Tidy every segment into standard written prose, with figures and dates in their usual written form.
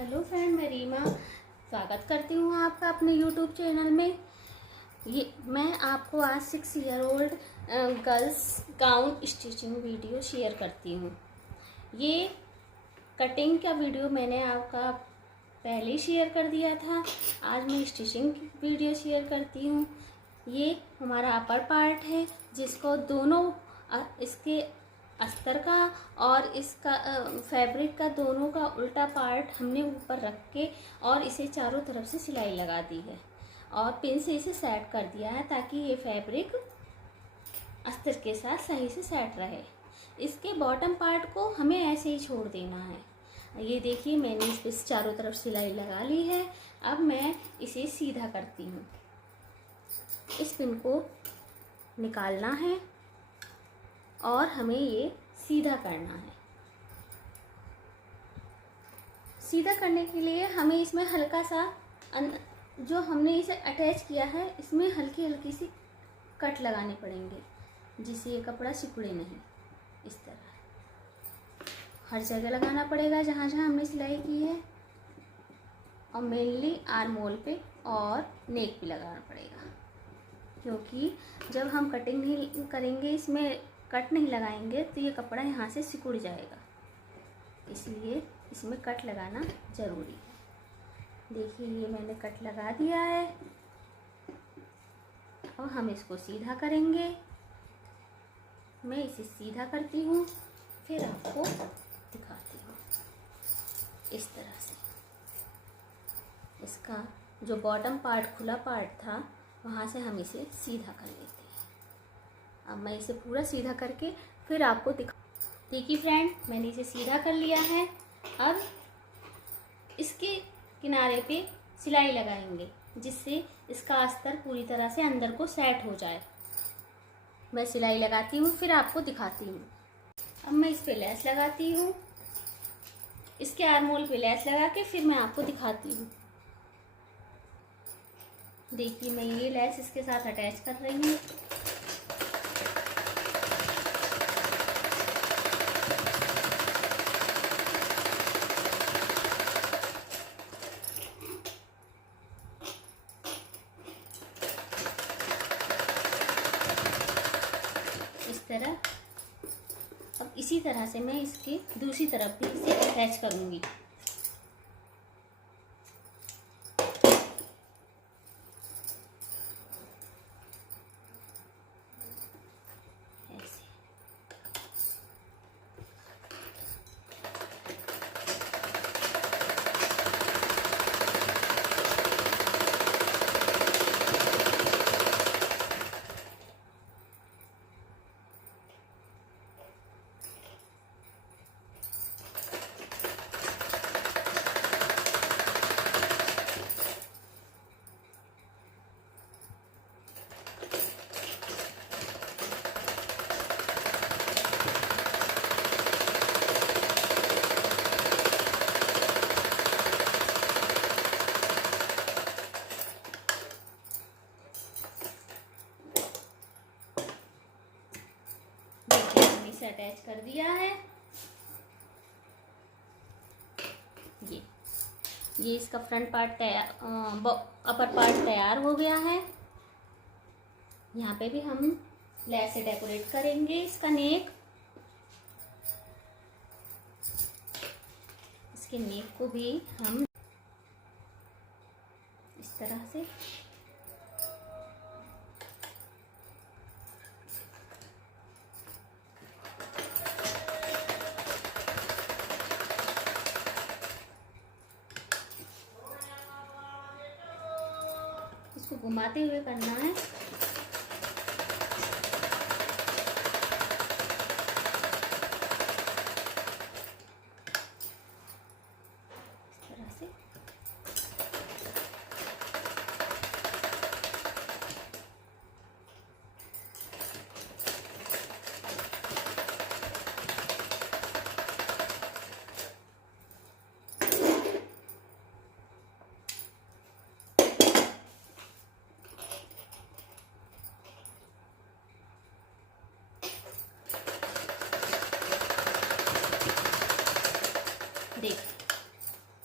Hello friend, मैं रीमा स्वागत करती हूँ आपका अपने यूट्यूब चैनल में। ये मैं आपको आज 6 year old girls gown stitching video share करती हूँ। ये कटिंग का वीडियो मैंने आपका पहले ही शेयर कर दिया था। आज मैं स्टिचिंग की वीडियो शेयर करती हूँ। ये हमारा अपर पार्ट है, जिसको दोनों इसके अस्तर का और इसका फैब्रिक का दोनों का उल्टा पार्ट हमने ऊपर रख के और इसे चारों तरफ से सिलाई लगा दी है और पिन से इसे सेट कर दिया है ताकि ये फैब्रिक अस्तर के साथ सही से सेट रहे। इसके बॉटम पार्ट को हमें ऐसे ही छोड़ देना है। ये देखिए, मैंने इस पर चारों तरफ सिलाई लगा ली है। अब मैं इसे सीधा करती हूँ। इस पिन को निकालना है और हमें ये सीधा करना है। सीधा करने के लिए हमें इसमें हल्का सा जो हमने इसे अटैच किया है, इसमें हल्की हल्की सी कट लगाने पड़ेंगे, जिससे ये कपड़ा सिकुड़े नहीं। इस तरह हर जगह लगाना पड़ेगा जहाँ जहाँ हमने सिलाई की है, और मेनली आर्म होल पे और नेक पे लगाना पड़ेगा, क्योंकि जब हम कटिंग नहीं करेंगे, इसमें कट नहीं लगाएंगे, तो ये कपड़ा यहाँ से सिकुड़ जाएगा। इसलिए इसमें कट लगाना ज़रूरी है। देखिए, ये मैंने कट लगा दिया है। अब हम इसको सीधा करेंगे। मैं इसे सीधा करती हूँ, फिर आपको दिखाती हूँ। इस तरह से इसका जो बॉटम पार्ट खुला पार्ट था, वहाँ से हम इसे सीधा कर लेते हैं। अब मैं इसे पूरा सीधा करके फिर आपको देखिए फ्रेंड, मैंने इसे सीधा कर लिया है। अब इसके किनारे पे सिलाई लगाएंगे, जिससे इसका अस्तर पूरी तरह से अंदर को सेट हो जाए। मैं सिलाई लगाती हूँ, फिर आपको दिखाती हूँ। अब मैं इस पे लेस लगाती हूँ। इसके आर्म होल पे लेस लगा के फिर मैं आपको दिखाती हूँ। देखिए, मैं ये लेस इसके साथ अटैच कर रही हूँ। इस तरह। अब इसी तरह से मैं इसकी दूसरी तरफ भी इसे अटैच करूंगी। ऐसे। अटैच कर दिया है। ये इसका फ्रंट पार्ट तैयार, अपर पार्ट तैयार हो गया है। यहाँ पे भी हम लेस से डेकोरेट करेंगे इसका नेक। इसके नेक को भी हम इस तरह से इसको घुमाते हुए करना है। इस तरह से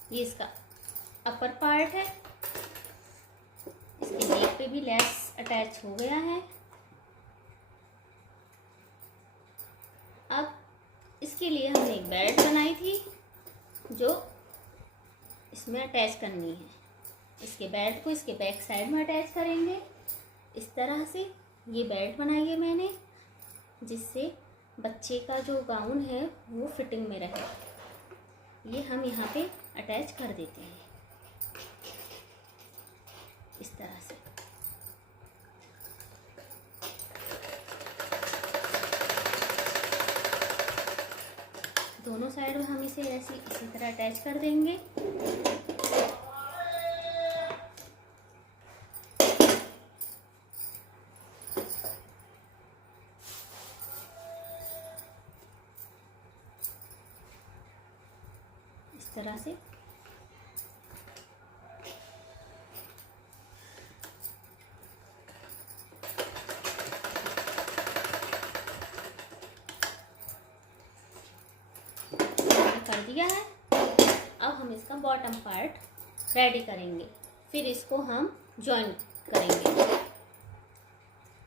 ये इसका अपर पार्ट है। इसके नेक पे भी लेस अटैच हो गया है। अब इसके लिए हमने एक बेल्ट बनाई थी जो इसमें अटैच करनी है। इसके बेल्ट को इसके बैक साइड में अटैच करेंगे। इस तरह से ये बेल्ट बनाई है मैंने, जिससे बच्चे का जो गाउन है वो फिटिंग में रहे। ये हम यहाँ पे अटैच कर देते हैं इस तरह से। दोनों साइड में हम इसे इसी तरह अटैच कर देंगे। इस तरह से कर दिया है। अब हम इसका बॉटम पार्ट रेडी करेंगे, फिर इसको हम जॉइन करेंगे।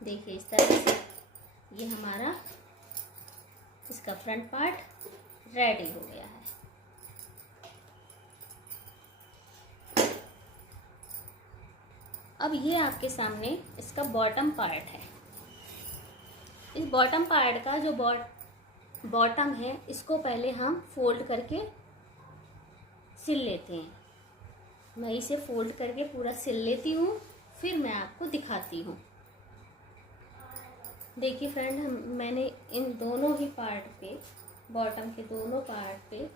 देखिए इस तरह से ये हमारा इसका फ्रंट पार्ट रेडी हो गया है। अब ये आपके सामने इसका बॉटम पार्ट है। इस बॉटम पार्ट का जो बॉटम है, इसको पहले हम फोल्ड करके सिल लेते हैं। मैं इसे फोल्ड करके पूरा सिल लेती हूँ, फिर मैं आपको दिखाती हूँ। देखिए फ्रेंड, मैंने इन दोनों ही पार्ट पे, बॉटम के दोनों पार्ट पे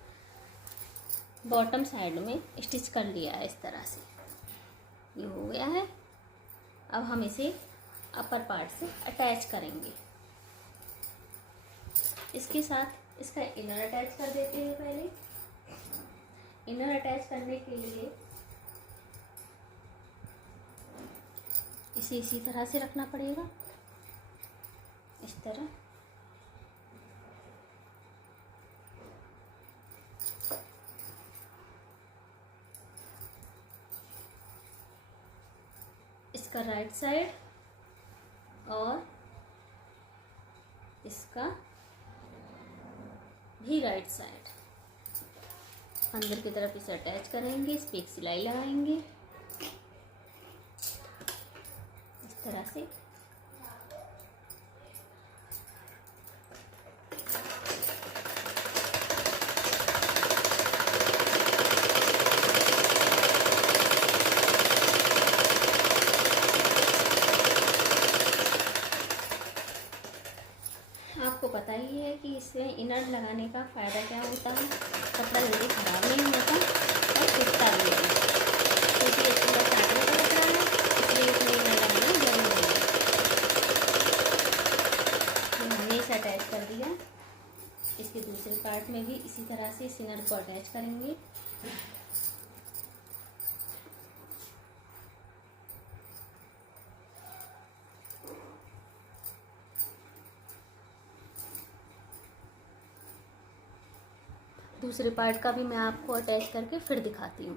बॉटम साइड में स्टिच कर लिया है। इस तरह से ये हो गया है। अब हम इसे अपर पार्ट से अटैच करेंगे। इसके साथ इसका इनर अटैच कर देते हैं। पहले इनर अटैच करने के लिए इसे इसी तरह से रखना पड़ेगा, इस तरह। इसका राइट साइड और इसका भी राइट साइड अंदर की तरफ इसे अटैच करेंगे। इस पे एक सिलाई लगाएंगे इस तरह से। आपको पता ही है कि इसमें इनर लगाने का फ़ायदा क्या होता है। कपड़ा जल्दी खराब नहीं होता और टूटता भी है, क्योंकि ये पूरा काटने का कपड़ा है, इसलिए इसमें इनर लगाना जरूरी है। हमने इसे अटैच कर दिया। इसके दूसरे पार्ट में भी इसी तरह से इस इनर को अटैच करेंगे। दूसरे पार्ट का भी मैं आपको अटैच करके फिर दिखाती हूँ।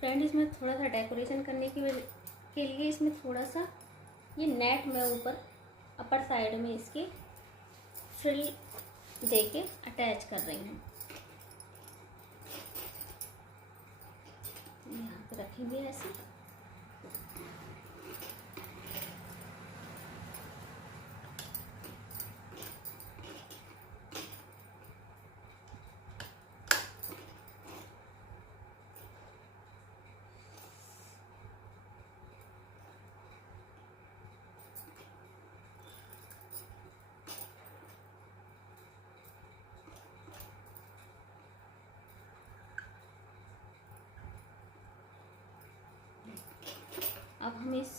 फ्रेंड, इसमें थोड़ा सा डेकोरेशन करने के लिए इसमें थोड़ा सा ये नेट में ऊपर अपर साइड में इसके फ्रिल दे के अटैच कर रही हूँ। यहाँ पे रखेंगे ऐसे। अब हम इस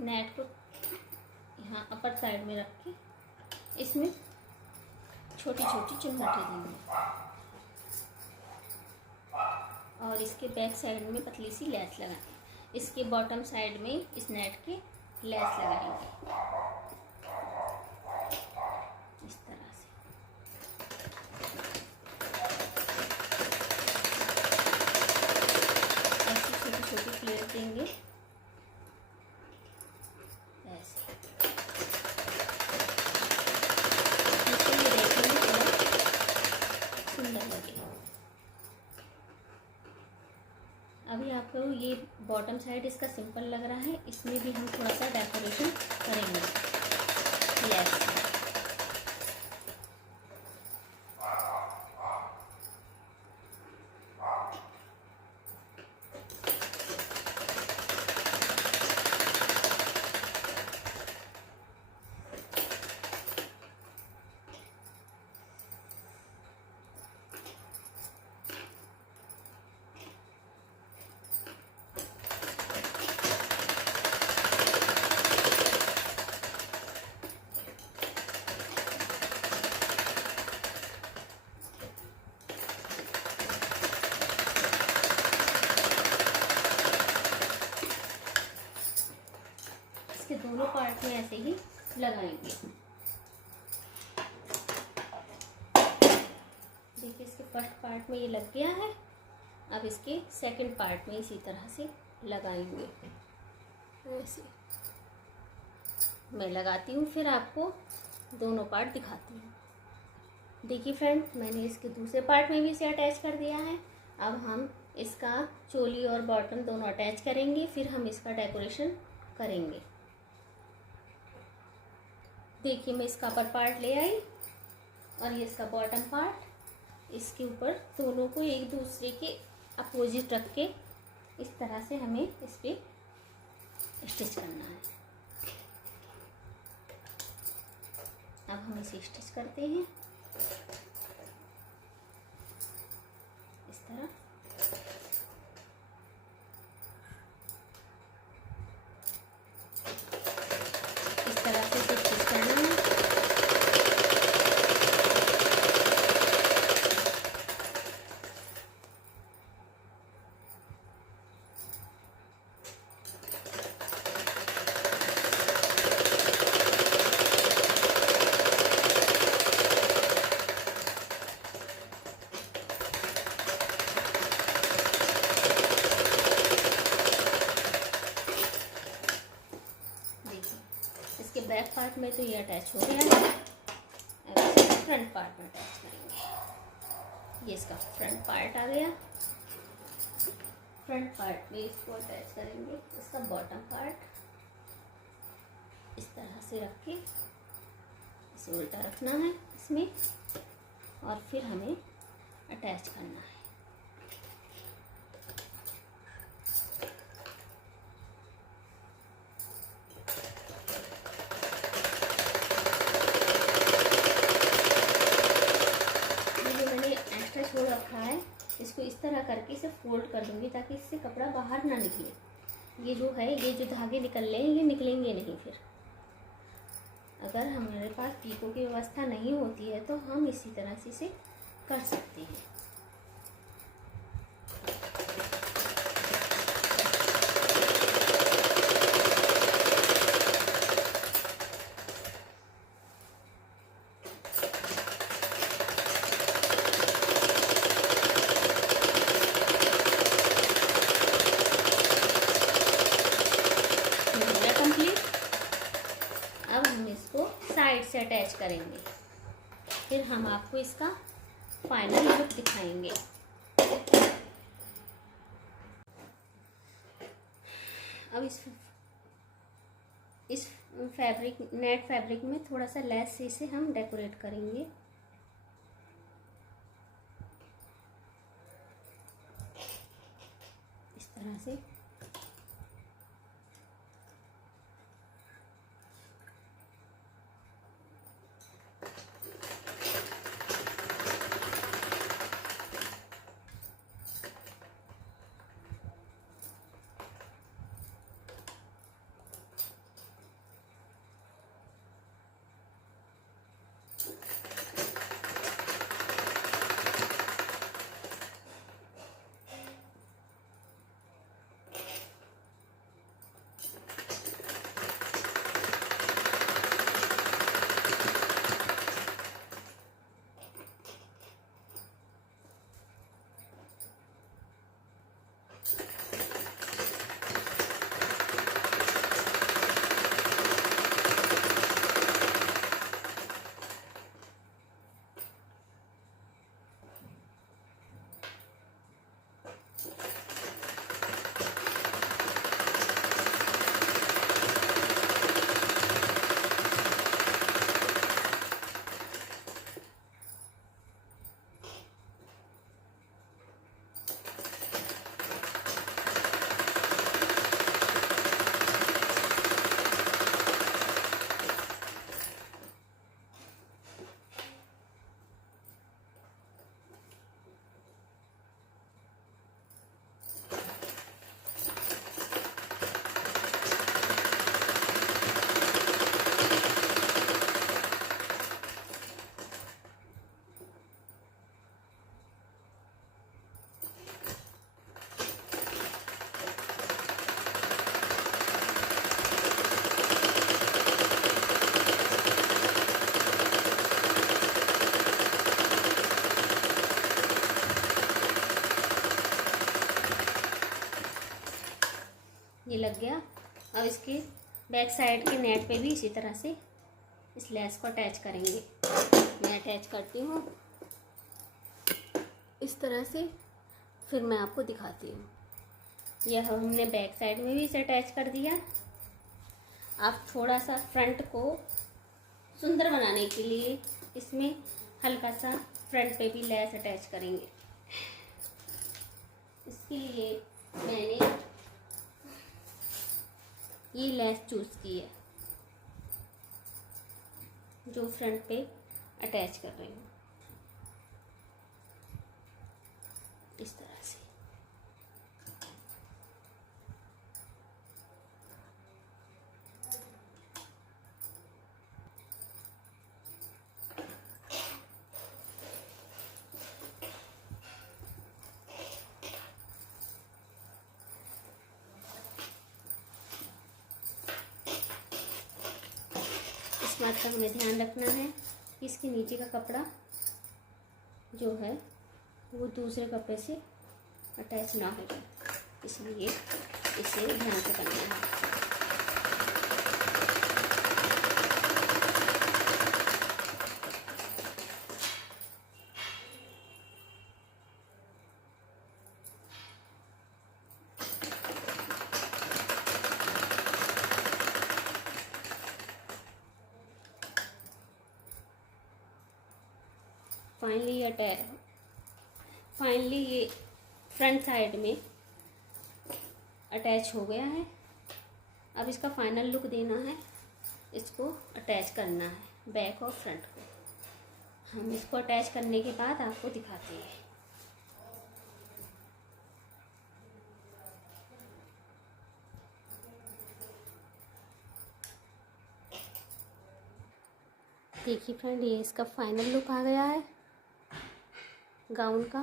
नेट को यहाँ अपर साइड में रख के इसमें छोटी छोटी चिमटे देंगे और इसके बैक साइड में पतली सी लेस लगाएंगे। इसके बॉटम साइड में इस नेट के लेस लगाएंगे इस तरह से। अभी आपको ये बॉटम साइड इसका सिंपल लग रहा है, इसमें भी हम थोड़ा सा डेकोरेशन करेंगे। यस, दोनों पार्ट में ऐसे ही लगाएंगे। देखिए इसके फर्स्ट पार्ट में ये लग गया है, अब इसके सेकंड पार्ट में इसी तरह से लगाएंगे। ऐसे मैं लगाती हूँ, फिर आपको दोनों पार्ट दिखाती हूँ। देखिए फ्रेंड, मैंने इसके दूसरे पार्ट में भी इसे अटैच कर दिया है। अब हम इसका चोली और बॉटम दोनों अटैच करेंगे, फिर हम इसका डेकोरेशन करेंगे। देखिए मैं इसका अपर पार्ट ले आई और ये इसका बॉटम पार्ट, इसके ऊपर दोनों को एक दूसरे के अपोजिट रख के इस तरह से हमें इस पर स्टिच करना है। अब हम इसे स्टिच करते हैं इस तरह। इस तरह से इसे स्टिच करना है। बैक पार्ट में तो ये अटैच हो गया है, अब इसको फ्रंट पार्ट में अटैच करेंगे। ये इसका फ्रंट पार्ट आ गया, फ्रंट पार्ट में इसको अटैच करेंगे। इसका बॉटम पार्ट इस तरह से रख के इसे उल्टा रखना है इसमें, और फिर हमें अटैच करना है। छोड़ रखा है, इसको इस तरह करके इसे फोल्ड कर दूंगी ताकि इससे कपड़ा बाहर ना निकले। ये जो है, ये जो धागे निकल रहे हैं ये निकलेंगे नहीं। फिर अगर हमारे पास पीको की व्यवस्था नहीं होती है तो हम इसी तरह से इसे कर सकते हैं। अब हम इसको साइड से अटैच करेंगे, फिर हम आपको इसका फाइनल लुक दिखाएंगे। अब इस फैब्रिक, नेट फैब्रिक में थोड़ा सा लेस से इसे हम डेकोरेट करेंगे। इस तरह से ये लग गया। अब इसके बैक साइड के नेट पे भी इसी तरह से इस लेस को अटैच करेंगे। मैं अटैच करती हूँ इस तरह से, फिर मैं आपको दिखाती हूँ। यह हमने बैक साइड में भी इसे अटैच कर दिया। आप थोड़ा सा फ्रंट को सुंदर बनाने के लिए इसमें हल्का सा फ्रंट पे भी लेस अटैच करेंगे। इसके लिए मैंने ये लेस चूज़ की है जो फ्रंट पे अटैच कर रही हूँ इस तरह से। इस बात का हमें ध्यान रखना है कि इसके नीचे का कपड़ा जो है वो दूसरे कपड़े से अटैच ना हो जाए, इसलिए इसे ध्यान से करना है। फाइनली ये फ्रंट साइड में अटैच हो गया है। अब इसका फाइनल लुक देना है, इसको अटैच करना है बैक और फ्रंट को। हम इसको अटैच करने के बाद आपको दिखाते हैं। देखिए फ्रेंड, ये इसका फाइनल लुक आ गया है गाउन का।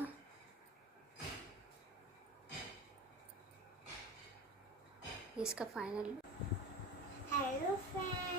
इसका फाइनल। Hello friend.